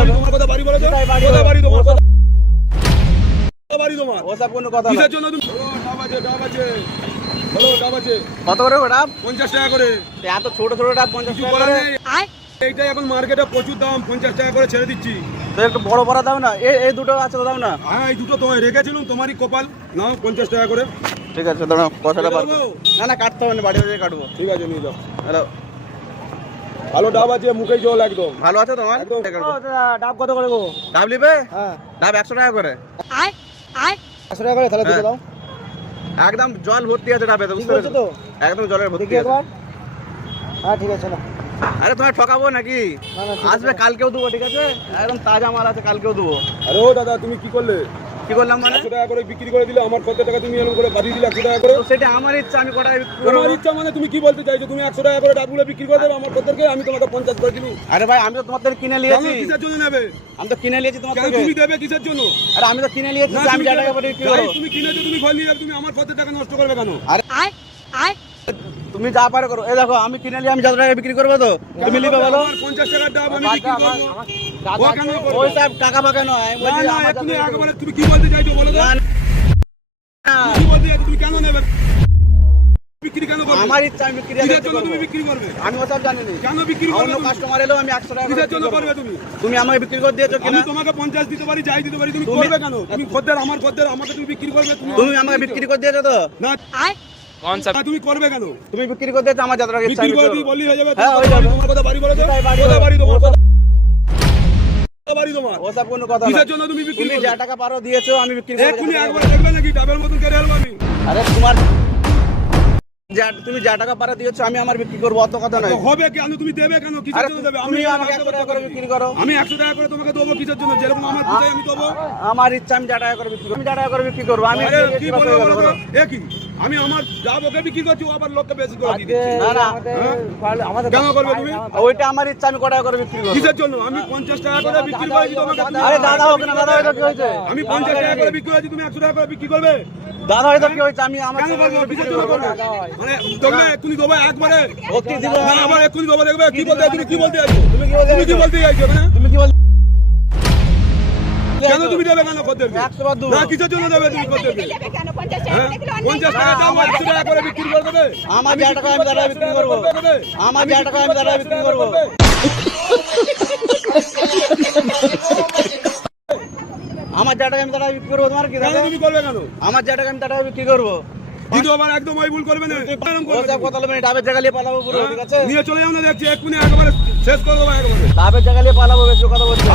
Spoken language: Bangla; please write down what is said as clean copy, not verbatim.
যাবে। তোমার কথা বাড়ি বলেছো? কোথায় বাড়ি? কোথায় বাড়ি তোমার? কোথায় বাড়ি তোমার? ওসব কোনো কথা না। কিসের জন্য তুমি? ডাব আছে, ডাব আছে। বলো, ডাব আছে। কত করে গো ডাব? 50 টাকা করে। এত ছোট ছোট ডাব 50 কিছু টাকা বলার করে? নেই। এইটাই এখন মার্কেটে প্রচুর দাম, 50 টাকা করে ছেড়ে দিচ্ছি। তো একটু বড় বড় দাও না, এই দুটো আছে তো দাও না। হ্যাঁ, এই দুটো তোমায় রেখেছিলাম, তোমারই কপাল। নাও 50 টাকা করে। ঠিক আছে দাঁড়াও, পয়সাটা বার দেবো? না না, কাটতে হবে না, বাড়ি বাড়ি কাটবো। ঠিক আছে, নিয়ে যাও। হ্যালো, ভালো ডাব আছে, মুখেই জল একদম। ভালো আছে তোমার? একদম। ডাব কত করে গো? ডাব নিবে? হ্যাঁ ডাব 100 টাকা করে। 100 টাকা করে তাহলে দুটো হ্যাঁ। দাও। একদম জল ভর্তি আছে ডাবে, ঠিক বুঝতে বলছো পেরেছো? তো? একদম জলের ভর্তি দেখি আছে। একবার। হ্যাঁ ঠিক আছে না। আরে তোমায় ঠকাবো নাকি? না, না, ঠিক আছে। আসবে কালকেও দেবো, ঠিক আছে? একদম তাজা মাল আছে, কালকেও দেবো। আরে ও দাদা, তুমি কি করলে? কি করলাম মানে? 100 টাকা করে বিক্রি করে দিলে, আমার কত টাকা তুমি এরকম করে বাড়িয়ে দিলে 100 টাকা করে? তো সেটা আমার ইচ্ছা, আমি কোটায় বিক্রি করবো। তোমার ইচ্ছা মানে তুমি কি বলতে চাইছো? তুমি 100 টাকা করে ডাবগুলো বিক্রি করে দেবে আমার কতকে, আমি তোমাকে 50 করে দিবি। আরে ভাই, আমি তো তোমার থেকে কিনে কেন, নিয়েছি। কিসের জন্য নেবে? আমি তো কিনে নিয়েছি তোমার কেন থেকে। তুমি দেবে কিসের জন্য? আরে আমি তো কিনে নিয়েছি, না, আমি তুমি যা টাকা করে বিক্রি করবো। যাই তুমি কিনেছো, তুমি ফল নিয়ে যাবে, তুমি আমার কত টাকা নষ্ট করবে কেন? আরে তুমি যা পারো করো। এই দেখো, আমি কিনে নিয়ে আমি যত টাকা বিক্রি করবো তো তুমি নিবে বলো। আমার 50 টাকার ডাব আমি বিক্রি করবো। ও কেন করবে? ওই সব টাকা পাকা নয়, আমি না বলছি না, আমার এক্ষুনি যত টাকা- একেবারে তুমি কি বলতে চাইছো বলো তো? না, না, কি বলতে চাইছো? তুমি কেন নেবে? বিক্রি কেন করবে? আমার ইচ্ছা, আমি বিক্রি কিসের করতে জন্য তুমি করবো। বিক্রি করবে? আমি ওসব জানি না। কেন বিক্রি অন্য করবে তুমি? কাস্টমার এলেও আমি 100 টাকা করে কিসের বিক্রি জন্য করবো। করবে তুমি? তুমি আমাকে বিক্রি করে দিয়েছো আমি কিনা? তোমাকে 50 দিতে পারি, যাই দিতে পারি, তুমি তুমি- করবে কেন? তুমি খদ্দের, আমার খদ্দের, আমাকে তুমি বিক্রি করবে? তুমি আমাকে বিক্রি করে দিয়েছো তো? না, না, তুমি করবে কেন? তুমি বিক্রি করে দিয়েছো, আমার যত টাকা ইচ্ছা বিক্রি আমি করে বিক্রি দিই করবো। বললেই হয়ে যাবে। হ্যাঁ, হয়ে যাবে। তোমার কথা বাড়ি বলেছো? কোথায় বাড়ি? কোথায় বাড়ি তোমার? কোথায় বাড়ি তোমার? ওসব কোনো কথা না। কিসের জন্য তুমি বিক্রি তুমি করবে? যা টাকা পারো দিয়েছো, আমি বিক্রি করে এক্ষুনি দিয়েছি। একবার দেখবে নাকি ডাবের মতন কেড়ে আনবো আমি? আরে তোমার তুমি যা টাকা পারো দিয়েছো, আমি আমার বিক্রি করবো, অত কথা নয়। তো হবে কেন? তুমি দেবে কেন? কিসের আরে জন্য দেবে? তুমি আমি আমাকে 100 টাকা করে বিক্রি করো। আমি 100 টাকা করে তোমাকে দেবো কিসের জন্য? যেরকম আমার বুঝাই আমি দেবো। আমার ইচ্ছা, আমি যা টাকা করে বিক্রি করবো, আমি যা টাকা করে বিক্রি করবো। আমি আরে বিক্রি কি করতে বলবো পারবো বলো তো? না। এ কি? আমি আমার ডাব ওকে বিক্রি করছি, ও আবার লোককে বেশি করে দিয়ে দিচ্ছে। না, না, আমাদের কেন করবে তুমি? ওইটা আমার ইচ্ছা, আমি কত টাকা করে বিক্রি করবো। কিসের জন্য? আমি 50 টাকা করে বিক্রি করেছি তোমাকে। আরে দাদা হোক না, দাদা হয়তো কি হয়েছে? আমি 50 টাকা করে বিক্রি করেছি, তুমি 100 টাকা করে বিক্রি করবে? দাদা হয়তো কি হয়েছে? আমি আমার কেন করবে? কিসের জন্য করবে? মানে দেখবে এক্ষুনি দেবো একবারে। ওকে দিব। না, আবার এক্ষুনি দেবো, দেখবে কি বলতে তুমি কি বলতে চাইছো? তুমি কি বলতে তুমি কি বলতে চাইছো মানে? তুমি কি বল? কেন তুমি দেবে কেন খদ্দেরকে? 100 বার দেবো। না, কিসের জন্য দেবে তুমি খদ্দেরকে? হ্যাঁ? 50 টাকা দাম 100 টাকা করে বিক্রি করবে বে? আমার যা টাকা আমি দাদা বিক্রি করবো। আমার যা টাকা আমি দাদা বিক্রি করবো। আমার যা টাকা আমি দাদা বিক্রি করবো, তোমার কি কেন দাদা? তুমি করবে কেন? আমার যা টাকা আমি দাদা বিক্রি করবো। দ্বিতীয়বার একদম ওই ভুল করবে না। এরকম করবে ওসব তুমি। কথা বলবে না, ডাবের জায়গা নিয়ে পালাবো পুরো, ঠিক আছে? নিয়ে চলে যাও না, দেখছি এক্ষুনি একেবারে শেষ করে দেবো একেবারে। ডাবের জায়গা নিয়ে পালাবো, বেশি কথা বলছি না।